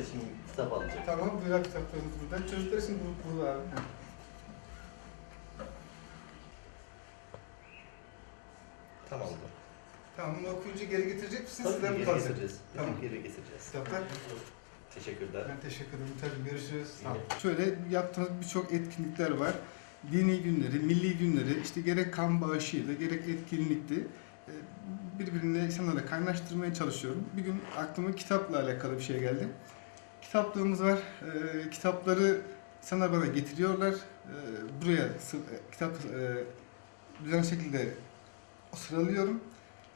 için kitap alacak. Tamam, güzel kitaplarımız burada. Çocuklar için bu, burada abi. Tamam. Tamam, bunu okuyunca geri getirecek misin? Tabii Sizden geri mi kalacak? getireceğiz. Tamam. Geri getireceğiz. Kitaplar. Teşekkürler. Ben teşekkür ederim. Tabii görüşürüz. Sağ Şöyle yaptığımız birçok etkinlikler var. Dini günleri, milli günleri, işte gerek kan bağışıydı gerek etkinlikti ee, birbirine insanları kaynaştırmaya çalışıyorum. Bir gün aklıma kitapla alakalı bir şey geldi kitaplığımız var. E, kitapları sana bana getiriyorlar. Ee, e, buraya kitap e, düzenli şekilde sıralıyorum.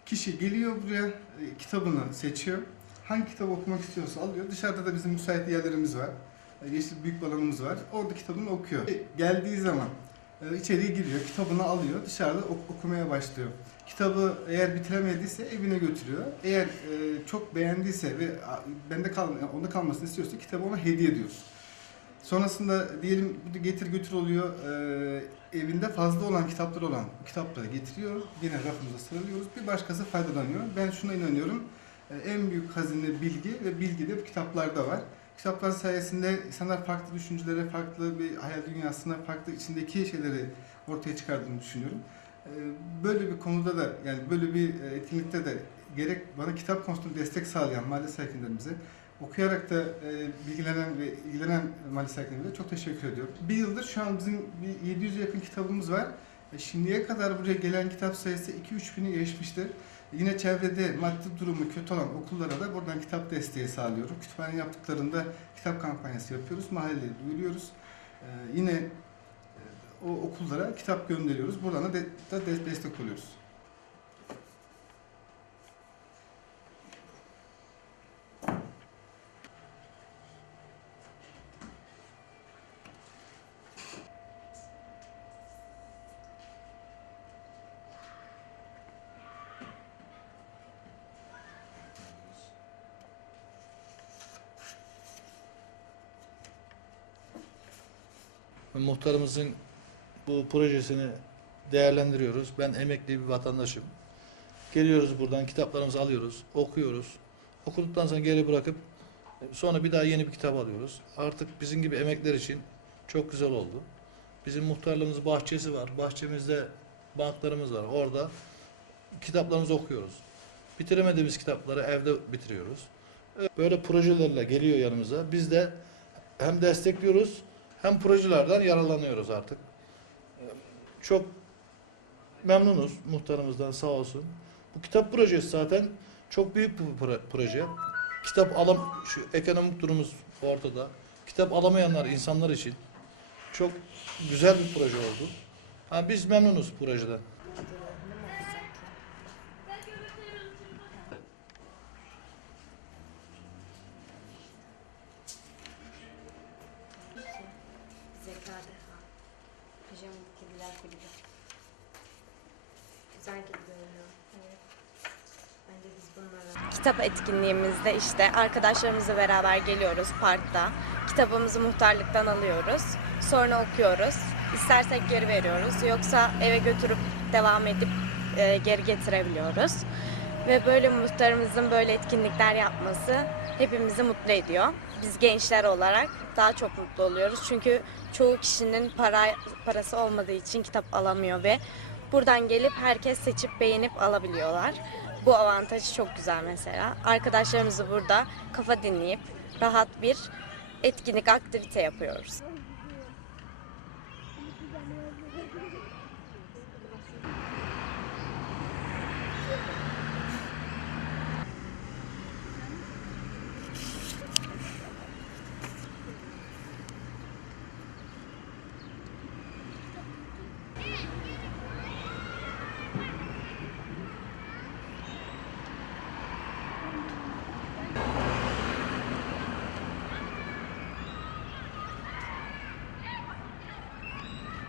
Kişi geliyor buraya, e, kitabını seçiyor. Hangi kitabı okumak istiyorsa alıyor. Dışarıda da bizim müsait yerlerimiz var. E, yeşil büyük bir var. Orada kitabını okuyor. E, geldiği zaman e, içeriye giriyor, kitabını alıyor, dışarıda ok- okumaya başlıyor. Kitabı eğer bitiremediyse evine götürüyor. Eğer e, çok beğendiyse ve bende kal e, onda kalmasını istiyorsa kitabı ona hediye ediyoruz. Sonrasında diyelim getir götür oluyor. E, evinde fazla olan kitaplar olan kitapları getiriyor. Yine rafımıza sıralıyoruz. Bir başkası faydalanıyor. Ben şuna inanıyorum. E, en büyük hazine bilgi ve bilgi de bu kitaplarda var. Kitaplar sayesinde insanlar farklı düşüncelere, farklı bir hayal dünyasına, farklı içindeki şeyleri ortaya çıkardığını düşünüyorum. Ee, böyle bir konuda da, yani böyle bir e, etkinlikte de gerek bana kitap konusunda destek sağlayan mahalle sakinlerimize, okuyarak da e, bilgilenen ve ilgilenen mahalle sakinlerimize çok teşekkür ediyorum. Bir yıldır şu an bizim 700 yakın kitabımız var. E, şimdiye kadar buraya gelen kitap sayısı 2-3 bini geçmiştir. Yine çevrede maddi durumu kötü olan okullara da buradan kitap desteği sağlıyoruz. Kütüphane yaptıklarında kitap kampanyası yapıyoruz, mahalleye duyuruyoruz. Ee, yine e, o okullara kitap gönderiyoruz. Buradan da, de, da destek oluyoruz. Muhtarımızın bu projesini değerlendiriyoruz. Ben emekli bir vatandaşım. Geliyoruz buradan kitaplarımızı alıyoruz, okuyoruz. Okuduktan sonra geri bırakıp sonra bir daha yeni bir kitap alıyoruz. Artık bizim gibi emekler için çok güzel oldu. Bizim muhtarlığımız bahçesi var. Bahçemizde banklarımız var. Orada kitaplarımızı okuyoruz. Bitiremediğimiz kitapları evde bitiriyoruz. Böyle projelerle geliyor yanımıza. Biz de hem destekliyoruz hem projelerden yaralanıyoruz artık. Çok memnunuz muhtarımızdan sağ olsun. Bu kitap projesi zaten çok büyük bir proje. Kitap alam şu ekonomik durumumuz ortada. Kitap alamayanlar insanlar için çok güzel bir proje oldu. Ha, biz memnunuz projeden. gibi. Güzel gibi görünüyor. Kitap etkinliğimizde işte arkadaşlarımızla beraber geliyoruz parkta. Kitabımızı muhtarlıktan alıyoruz. Sonra okuyoruz. İstersek geri veriyoruz. Yoksa eve götürüp devam edip e, geri getirebiliyoruz. Ve böyle muhtarımızın böyle etkinlikler yapması hepimizi mutlu ediyor. Biz gençler olarak daha çok mutlu oluyoruz. Çünkü çoğu kişinin para parası olmadığı için kitap alamıyor ve buradan gelip herkes seçip beğenip alabiliyorlar. Bu avantajı çok güzel mesela. Arkadaşlarımızı burada kafa dinleyip rahat bir etkinlik aktivite yapıyoruz.